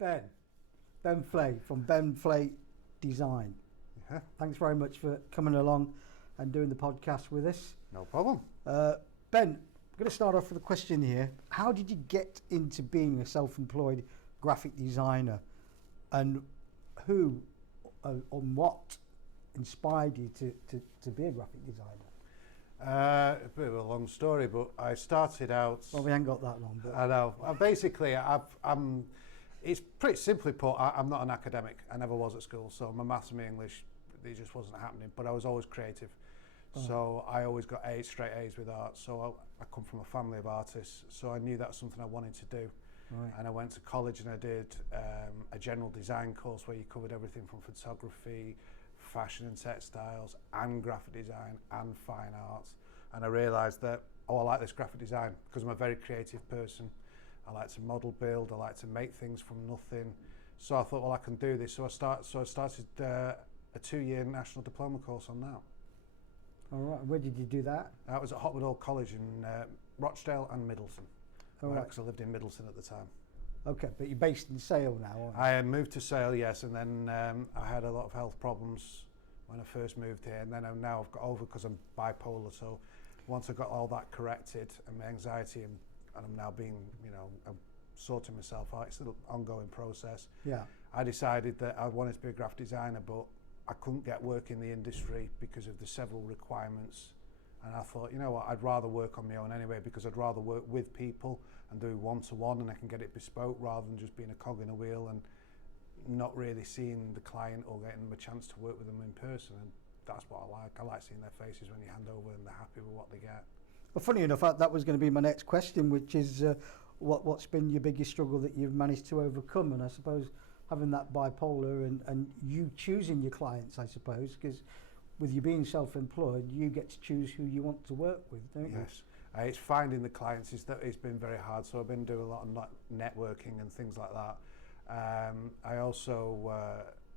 Ben Flay from Ben Flay Design. Yeah, Thanks very much for coming along and doing the podcast with us. no problem. Ben, I'm going to start off with a question here. How did you get into being a self-employed graphic designer, and who and what inspired you to be a graphic designer? A bit of a long story, but I started out. Well, we ain't got that long. But I know. Basically, it's pretty simply put, I'm not an academic. I never was at school, so my maths and my English, it just wasn't happening. But I was always creative. So I always got straight A's with art. So I come from a family of artists, so I knew that's something I wanted to do. Right. And I went to college and I did a general design course where you covered everything from photography, fashion and textiles, and graphic design and fine arts. And I realised that, I like this graphic design because I'm a very creative person. I like to model build, I like to make things from nothing. So I thought, well, I can do this. So I started a 2-year national diploma course on that. All right. Where did you do that? That was at Hotwood Hall College in Rochdale and Middleton. All right. Because I lived in Middleton at the time. Okay, but you're based in Sale now, aren't you? I moved to Sale, yes, and then I had a lot of health problems when I first moved here, and then I've got over because I'm bipolar. So once I got all that corrected and my anxiety, and I'm now being, I'm sorting myself out. It's an ongoing process. Yeah. I decided that I wanted to be a graphic designer, but I couldn't get work in the industry because of the several requirements. And I thought, you know what, I'd rather work on my own anyway, because I'd rather work with people and do one-to-one, and I can get it bespoke rather than just being a cog in a wheel and not really seeing the client or getting them a chance to work with them in person. And that's what I like. I like seeing their faces when you hand over and they're happy with what they get. Well, funny enough, that was going to be my next question, which is what's been your biggest struggle that you've managed to overcome? And I suppose having that bipolar and you choosing your clients, I suppose, because with you being self-employed, you get to choose who you want to work with, don't you? Yes. It's finding the clients it's been very hard. So I've been doing a lot of networking and things like that. I also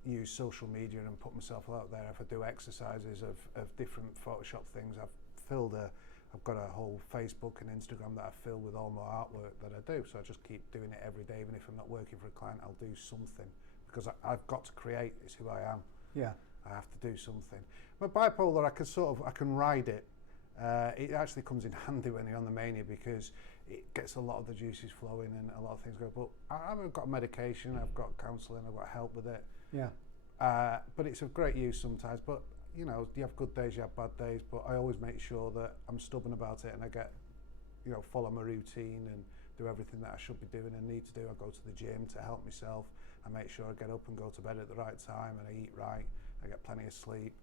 use social media and put myself out there. If I do exercises of different Photoshop things, I've got a whole Facebook and Instagram that I fill with all my artwork that I do. So I just keep doing it every day. Even if I'm not working for a client, I'll do something because I've got to create. It's who I am. Yeah. I have to do something. My bipolar, I can ride it. It actually comes in handy when you're on the mania because it gets a lot of the juices flowing and a lot of things go. But I've got medication, I've got counselling, I've got help with it. Yeah. But it's of great use sometimes. But you have good days, you have bad days. But I always make sure that I'm stubborn about it and I get, follow my routine and do everything that I should be doing and need to do. I go to the gym to help myself. I make sure I get up and go to bed at the right time and I eat right. I get plenty of sleep.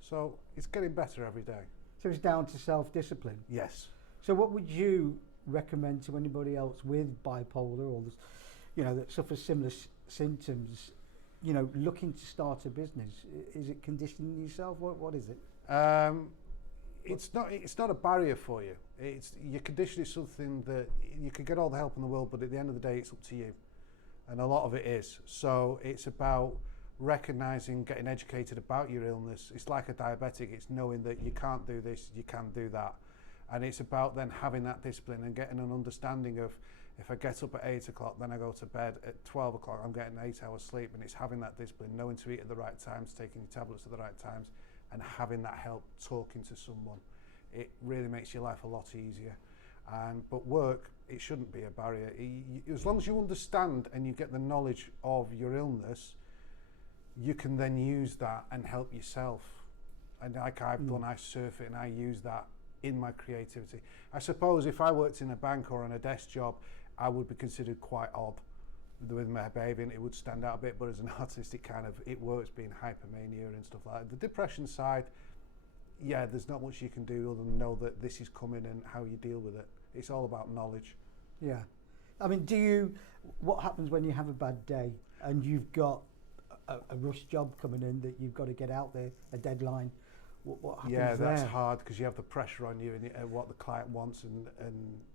So it's getting better every day. So it's down to self-discipline. Yes. So what would you recommend to anybody else with bipolar or that suffers similar symptoms, looking to start a business? Is it conditioning yourself? What is it? It's not a barrier for you. Your condition is something that you can get all the help in the world, but at the end of the day, it's up to you. And a lot of it is. So it's about recognising, getting educated about your illness. It's like a diabetic. It's knowing that you can't do this, you can do that. And it's about then having that discipline and getting an understanding of, if I get up at 8 o'clock, then I go to bed at 12 o'clock, I'm getting 8 hours sleep. And it's having that discipline, knowing to eat at the right times, taking your tablets at the right times, and having that help, talking to someone. It really makes your life a lot easier. But work, it shouldn't be a barrier. As long as you understand and you get the knowledge of your illness, you can then use that and help yourself. And like I've done, I surf it and I use that in my creativity. I suppose if I worked in a bank or on a desk job, I would be considered quite odd with my behaviour and it would stand out a bit, but as an artist it works, being hypermania and stuff like that. The depression side, yeah, there's not much you can do other than know that this is coming and how you deal with it. It's all about knowledge. Yeah. I mean, what happens when you have a bad day and you've got a rush job coming in that you've got to get out there, a deadline? What happens there? That's there? hard because you have the pressure on you and what the client wants and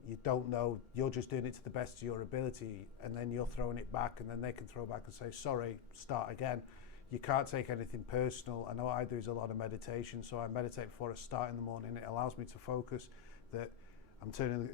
you don't know, you're just doing it to the best of your ability and then you're throwing it back and then they can throw back and say, sorry, start again. You can't take anything personal. I know what I do is a lot of meditation, so I meditate before I start in the morning. It allows me to focus that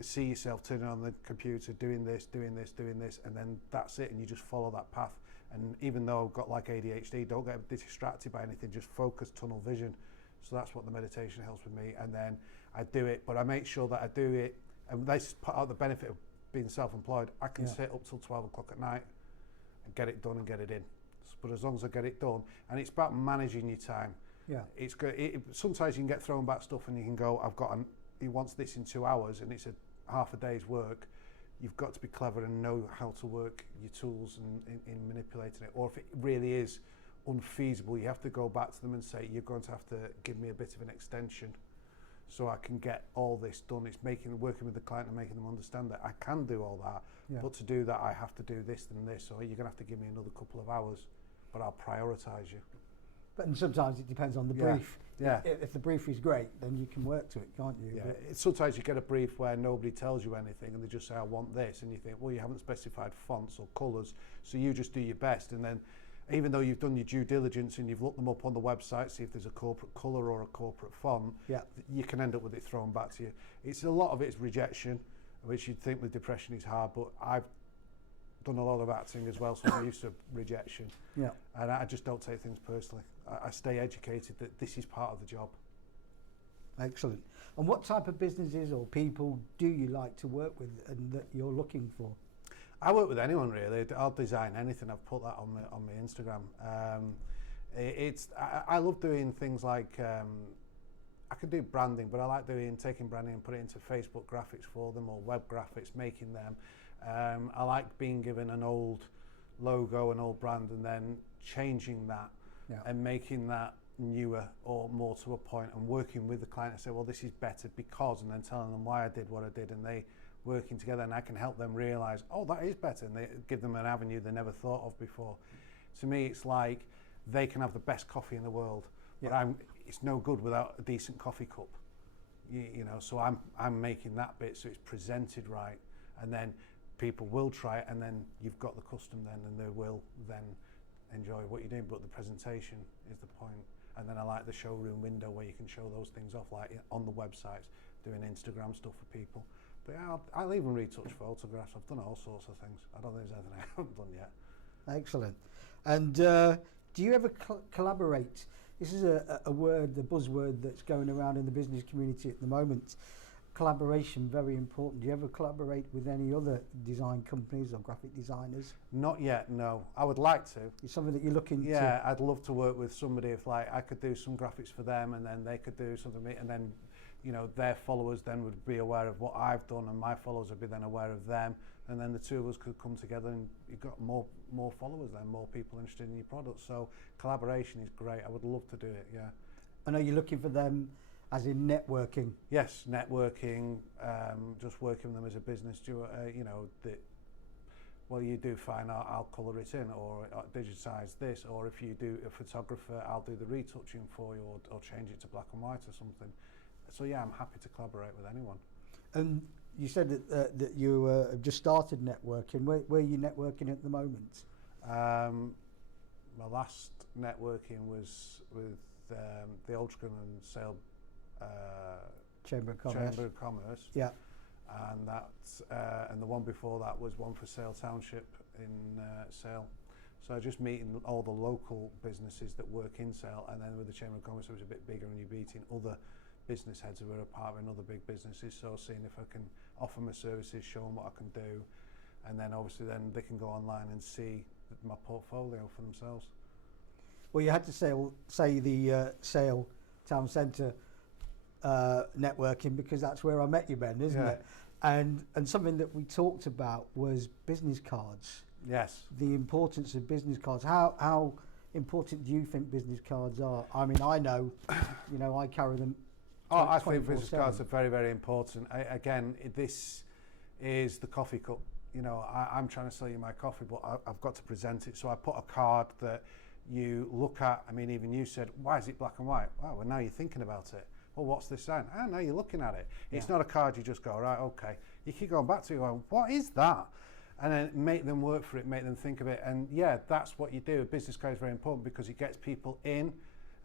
see yourself turning on the computer, doing this, and then that's it, and you just follow that path. And even though I've got like ADHD, don't get distracted by anything, just focus, tunnel vision. So that's what the meditation helps with me. And then I do it, but I make sure that I do it, and this is part of the benefit of being self-employed. I can sit up till 12 o'clock at night and get it done and get it in. But as long as I get it done, and it's about managing your time. Yeah. It's good. Sometimes you can get thrown back stuff and you can go, he wants this in 2 hours and it's a half a day's work. You've got to be clever and know how to work your tools and in manipulating it. Or if it really is unfeasible, you have to go back to them and say, you're going to have to give me a bit of an extension so I can get all this done. It's working with the client and making them understand that I can do all that, but to do that I have to do this and this, or you're going to have to give me another couple of hours, but I'll prioritise you. But and sometimes it depends on the brief. Yeah. If the brief is great, then you can work to it, can't you? Yeah. Sometimes you get a brief where nobody tells you anything and they just say, I want this, and you think, well, you haven't specified fonts or colours, so you just do your best, and then even though you've done your due diligence and you've looked them up on the website, see if there's a corporate colour or a corporate font, you can end up with it thrown back to you. A lot of it's rejection, which you'd think with depression is hard, but I've done a lot of acting as well, so I'm used to rejection. Yeah. And I just don't take things personally. I stay educated that this is part of the job. Excellent. And what type of businesses or people do you like to work with and that you're looking for? I work with anyone really. I'll design anything. I've put that on my Instagram. I love doing things like I can do branding, but I like taking branding and putting it into Facebook graphics for them, or web graphics, making them. I like being given an old logo, an old brand, and then changing that and making that newer or more to a point, and working with the client and say, well, this is better because, and then telling them why I did what I did, and they working together, and I can help them realize, oh, that is better, and they give them an avenue they never thought of before. To me, it's like they can have the best coffee in the world, but it's no good without a decent coffee cup. You know, so I'm making that bit so it's presented right, and then people will try it, and then you've got the custom then, and they will then enjoy what you're doing, but the presentation is the point. And then I like the showroom window where you can show those things off, like on the websites, doing Instagram stuff for people. But yeah, I'll even retouch photographs. I've done all sorts of things. I don't think there's anything I haven't done yet. Excellent. And do you ever collaborate? This is a word, the buzzword that's going around in the business community at the moment. Collaboration, very important. Do you ever collaborate with any other design companies or graphic designers? Not yet, no. I would like to. It's something that you're looking to? Yeah, I'd love to work with somebody if like I could do some graphics for them, and then they could do something for me, and then you know their followers then would be aware of what I've done, and my followers would be then aware of them, and then the two of us could come together, and you've got more followers then, more people interested in your product. So collaboration is great. I would love to do it, yeah. And are you looking for them as in networking? Yes, networking, just working with them as a business, you know, well, you do fine art, I'll colour it in, or digitise this, or if you do a photographer, I'll do the retouching for you, or change it to black and white or something. So yeah, I'm happy to collaborate with anyone. And you said that you have just started networking. Where are you networking at the moment? My last networking was with the Altrincham and Sale Chamber of Commerce. Yeah. And that's and the one before that was one for Sale Township in Sale. So just meeting all the local businesses that work in Sale, and then with the Chamber of Commerce it was a bit bigger, and you're meeting other business heads who are a part of other big businesses. So seeing if I can offer my services, show them what I can do, and then obviously then they can go online and see my portfolio for themselves. Well, you had to say the Sale Town Centre networking, because that's where I met you, Ben, isn't it? And something that we talked about was business cards. Yes. The importance of business cards. How important do you think business cards are? I mean, I know, you know, I carry them. I think business cards are very, very important. Again, this is the coffee cup. You know, I'm trying to sell you my coffee, but I've got to present it. So I put a card that you look at. I mean, even you said, why is it black and white? Wow, well, now you're thinking about it. Well, what's this sign? Oh, now you're looking at it. It's not a card you just go, right, okay. You keep going back to it, going, what is that? And then make them work for it, make them think of it. And yeah, that's what you do. A business card is very important because it gets people in,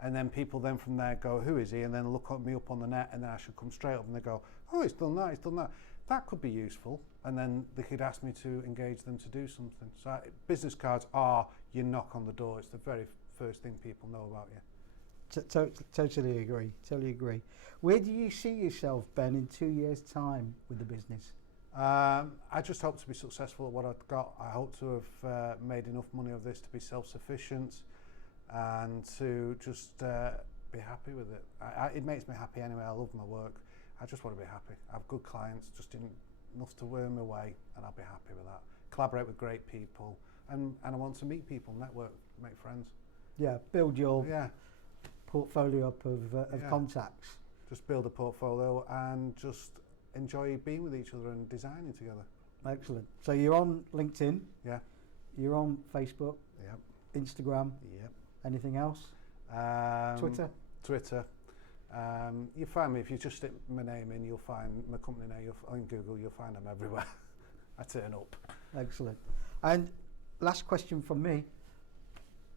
and then people then from there go, who is he? And then look at me up on the net, and then I should come straight up and they go, oh, he's done that, he's done that. That could be useful, and then they could ask me to engage them to do something. So business cards are your knock on the door. It's the very first thing people know about you. Totally agree. Totally agree. Where do you see yourself, Ben, in 2 years' time with the business? I just hope to be successful at what I've got. I hope to have made enough money of this to be self-sufficient and to just be happy with it. It makes me happy anyway. I love my work. I just want to be happy. I have good clients, just enough to earn my way, and I'll be happy with that. Collaborate with great people, and I want to meet people, network, make friends. Yeah, build your portfolio up of contacts. Just build a portfolio and just enjoy being with each other and designing together. Excellent. So you're on LinkedIn? Yeah. You're on Facebook? Yep. Instagram? Yep. Anything else? Twitter? Twitter. You find me, if you just stick my name in, you'll find my company name, on Google, you'll find them everywhere. I turn up. Excellent. And last question from me.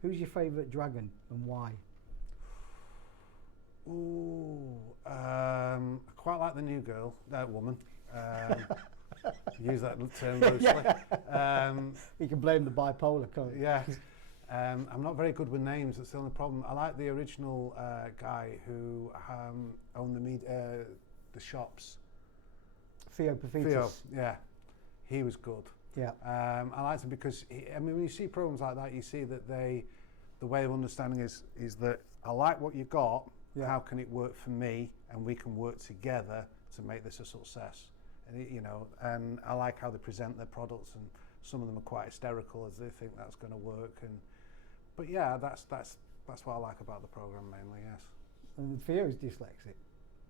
Who's your favourite dragon and why? Ooh, I quite like the new girl, that woman. Use that term loosely. You can blame the bipolar, can't you? Yeah. I'm not very good with names, that's the only problem. I like the original guy who owned the shops. Theo Pavitas. Theo, yeah. He was good. Yeah. I liked him because, when you see programs like that, you see that the way of understanding is that I like what you got, how can it work for me, and we can work together to make this a success. And, and I like how they present their products, and some of them are quite hysterical as they think that's going to work. But yeah, that's what I like about the program mainly. Yes. And Theo's dyslexic.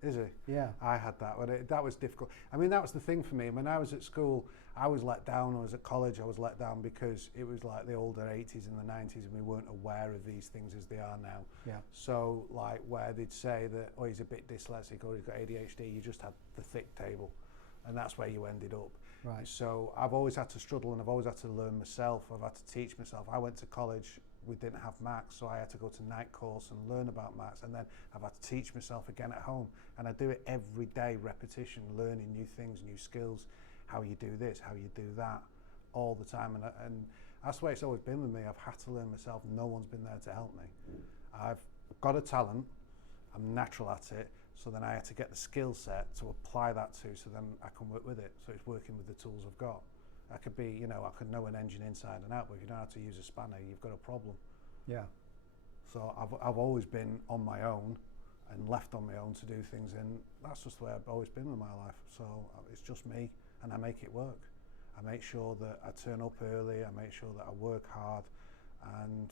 Is he? Yeah. I had that, but that was difficult. That was the thing for me. When I was at school, I was let down. I was at college, I was let down because it was like the older 80s and the 90s, and we weren't aware of these things as they are now. Yeah. So, like, where they'd say that, oh, he's a bit dyslexic or he's got ADHD, you just had the thick table, and that's where you ended up. Right. So I've always had to struggle, and I've always had to learn myself. I've had to teach myself. I went to college, we didn't have Macs, so I had to go to night course and learn about Macs, and then I've had to teach myself again at home, and I do it every day, repetition, learning new things, new skills, how you do this, how you do that, all the time, and that's the way it's always been with me. I've had to learn myself. No one's been there to help me. I've got a talent, I'm natural at it, so then I had to get the skill set to apply that to, so then I can work with it. So it's working with the tools I've got. I could be, I could know an engine inside and out, but if you don't know how to use a spanner, you've got a problem. Yeah. So I've always been on my own and left on my own to do things, and that's just the way I've always been with my life. So it's just me, and I make it work. I make sure that I turn up early, I make sure that I work hard, and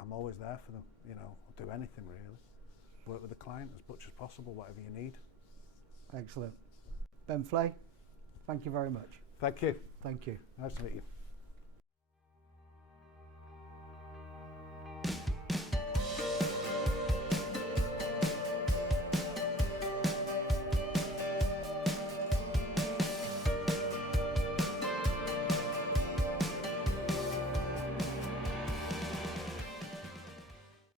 I'm always there for them. I'll do anything really. Work with the client as much as possible, whatever you need. Excellent. Ben Flay, thank you very much. Thank you. Thank you. Nice to meet you.